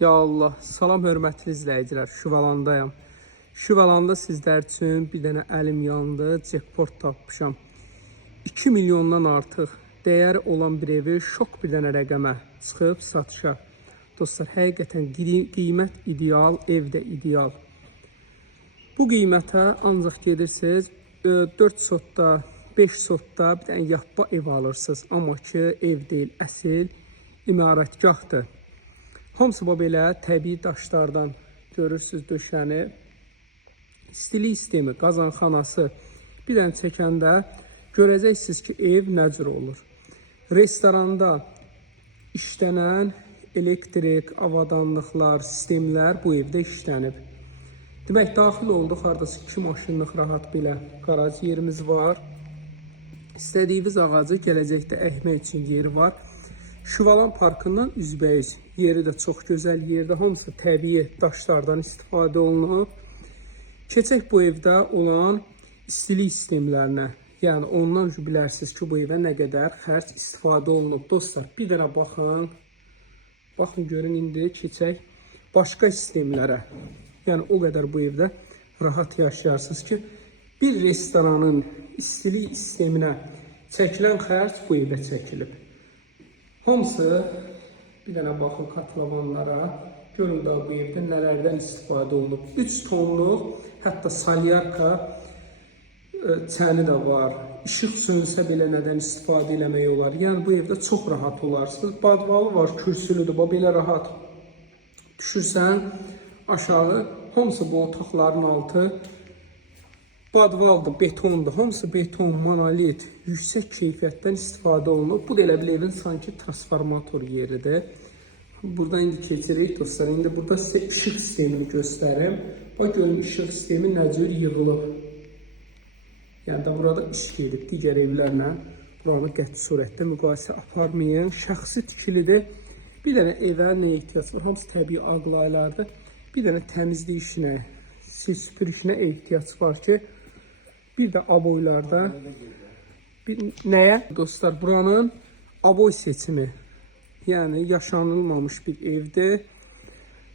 Ya Allah, salam hörmətli izləyicilər, Şüvəlandayam. Şüvəlanda sizlər üçün bir dənə əlim yandı, jackpot tapmışam. 2 milyondan artıq dəyəri olan bir evi şok bir dənə rəqəmə çıxıb satışa. Dostlar, həqiqətən qiymət ideal, ev də ideal. Bu qiymətə ancaq gedirsiniz 4 sotda, 5 sotda bir dənə yapba ev alırsınız. Amma ki, ev deyil, əsil imarətgahdır. Hamısı belə təbii daşlardan görürsünüz döşəni. Stilik sistemi, qazanxanası bir dənə çəkəndə görəcəksiniz ki, ev nə cür olur. Restoranda işlənən elektrik, avadanlıqlar, sistemlər bu evdə işlənib. Demək, daxil olduq, haradasa 2 maşınlıq rahat belə qaraj yerimiz var. İstədiyiniz ağacı gələcəkdə əkmək üçün yeri var. Şüvəlan parkından üzbəyiz. Yeri də çox gözəl yerdə. Hamısı təbii daşlardan istifadə olunub. Keçək bu evdə olan istilik sistemlərinə. Yəni ondan bilərsiniz ki, bu evə nə qədər xərc istifadə olunub. Dostlar, bir dənə baxın. Baxın, görün, indi keçək başqa sistemlərə. Yəni o qədər bu evdə rahat yaşayarsınız ki, bir restoranın istilik sisteminə çəkilən xərc bu evdə çəkilib. Hamısı bir dənə baxın katlavanlara, görün da bu evdə nələrdən istifadə olunub. 3 tonluq, hətta salyarka çəni də var. İşıq sönsə belə nədən istifadə eləmək olar. Yəni bu evdə çox rahat olarsınız. Badvalı var, kürsülüdür, belə rahat düşürsən aşağı. Hamısı bu otaqların altı badvaldır, betondur. Hamısı beton, monolit, yüksək keyfiyyətdən istifadə olunur. Bu da elə bir evin sanki transformator yeridir. Buradan indi keçirik dostlar. İndi burada sizə işıq sistemini göstərim. Bax, görün, işıq sistemi nə cür yığılıb. Yəni da burada iş gedib digər evlərlə. Buranı qəti surətdə müqayisə aparmayın. Şəxsi tikilidir. Bir dənə evə nə ehtiyac var? Hamısı təbii ağlaylardır. Bir dənə təmizlik işinə, sil süpür işinə ehtiyac var ki, bir də aboylarda nəyə? Dostlar, buranın aboy seçimi, yəni yaşanılmamış bir evdir.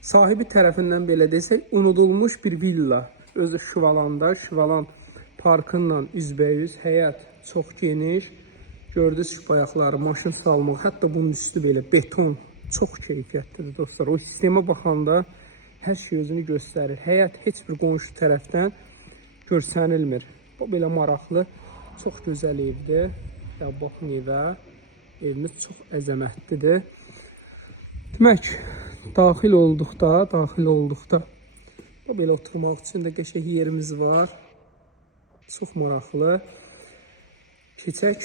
Sahibi tərəfindən belə desək, unudulmuş bir villa. Özü Şüvəlanda, Şüvəlan parkından üzbəüz, həyət çox geniş. Gördünüz ki, bayaqları maşın salmaq, hətta bunun üstü belə beton, çox keyfiyyətlidir dostlar. O sistemə baxanda hər şey özünü göstərir. Həyət heç bir qonşu tərəfdən görsənilmir. Bu belə maraqlı, çox gözəl evdir. Ya baxın evə, evimiz çox əzəmətlidir. Demək, daxil olduqda bu belə oturmaq üçün də qəşəng yerimiz var. Çox maraqlı. Keçək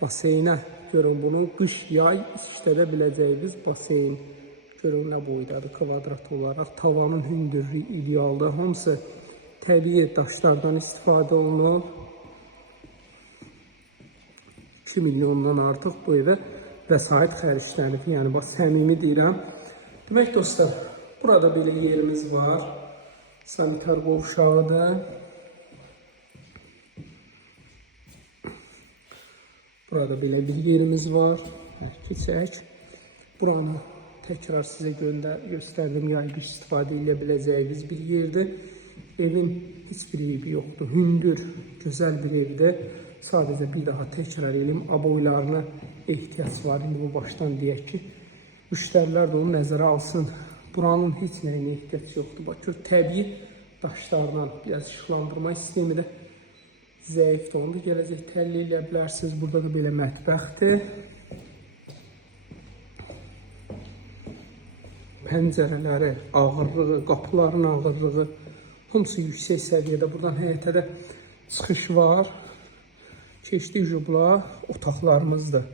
baseynə. Görün, bunu qış, yay işlədə biləcəyiniz baseyn. Görün nə boydadır, kvadrat olaraq. Tavanın hündürlüyü idealdır. Hamısı təbii daşlardan istifadə olunub. 2 milyondan artıq bu evə vəsait xərclənib. Yəni, bax, səmimi deyirəm. Demək, dostlar, burada belə yerimiz var. Sanitar qovşağıdır. Burada belə bir yerimiz var. Keçək. Buranı təkrar sizə göstərdim, yayqı istifadə edə biləcəyiniz bir yerdir. Evin heç bir evi yoxdur, hündür, gözəl bir evdir. Sadəcə bir daha təkrar edeyim, aboylarına ehtiyac var. İndi bu başdan deyək ki, müştərilər də onu nəzərə alsın. Buranın heç nəyinə ehtiyac yoxdur. Bax, təbii daşlardan biraz işıqlandırma sistemi də zəifdir. Onu da gələcək təhlil edə bilərsiniz. Burada da belə mətbəxdir. Pəncərələri, ağırlığı, qapıların ağırlığı hamısı yüksək səviyyədə. Buradan həyətə də çıxış var. Keçdik jubla otaqlarımızdır.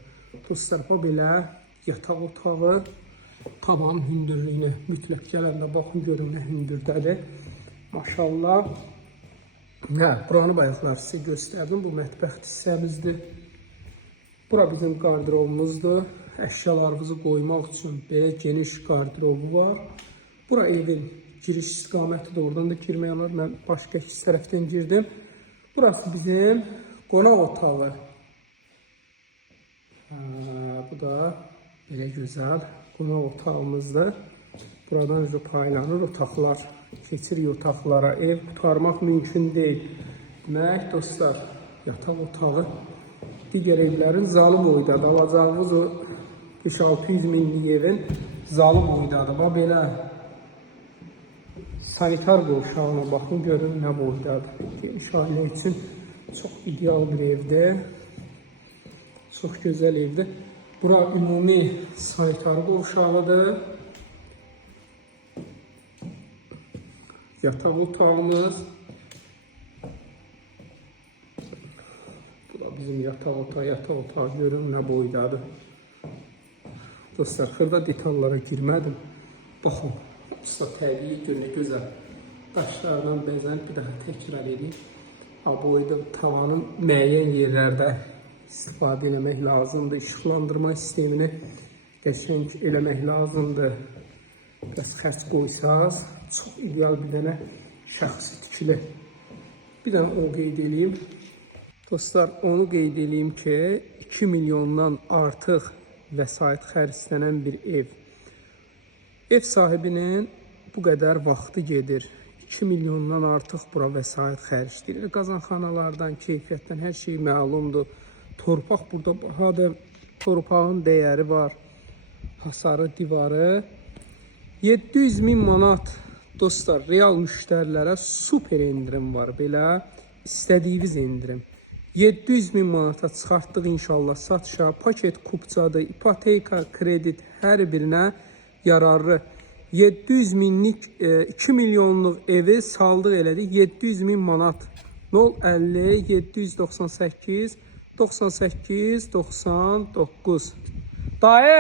Dostlar, bu belə yataq otağı, tavanın hündürlüyünü mütləq gələndə baxın, görün nə hündürdədir. Maşallah. Buranı bayaqlar sizə göstərdim. Bu mətbəx hissəmizdir. Bura bizim qardirobumuzdur. Əşyalarımızı qoymaq üçün belə geniş qardirobu var. Bura evin giriş istiqamətidir. Oradan da girmək olar. Mən başqa iki tərəfdən girdim. Burası bizim qonaq otağı. Bu da belə gözəl qonaq otağımızdır. Buradan paylanır otaqlar, keçirik otaqlara. Ev qurtarmaq mümkün deyil. Demək dostlar, yataq otağı digər evlərin zalı boydadır. Alacağınız o 5-600 minlik evin zalı boydadır. Bax belə sanitar qovşağına baxın, görün nə boydadır. Geniş ailə üçün çox ideal bir evdir. Çox gözəl evdir. Bura ümumi sanitar qovşağıdır. Yataq otağımız. Bu da bizim yataq otağı. Yataq otağı görün nə boydadır. Dostlar, xırda detallara girmədim. Baxın, usta təbii görün, gözəl. Daşlardan bəzənib, bir daha təkrar edeyim. Boyda tavanın müəyyən yerlərdə istifadə eləmək lazımdır. İşıqlandırma sistemini qəşəng eləmək lazımdır. Bəs xərc qoysaz, çox ideal bir dənə şəxsi tikili. Bir dənə onu qeyd edeyim. Dostlar, onu qeyd edeyim ki, 2 milyondan artıq vəsait xərclənən bir ev. Ev sahibinin bu qədər vaxtı gedir. 2 milyondan artıq bura vəsait xərcləyir. Qazanxanalardan, keyfiyyətdən hər şey məlumdur. Torpaq burada bahadır. Torpağın dəyəri var. Hasarı, divarı. 700 min manat dostlar, real müştərilərə super indirim var. Belə istədiyiniz indirim. 700 min manata çıxartdıq inşallah satışa. Paket kupçadır, ipoteka, kredit hər birinə yararlı. 700 minlik 2 milyonluq evi saldıq elədik 700 min manat. 050 798 98 99. Dayı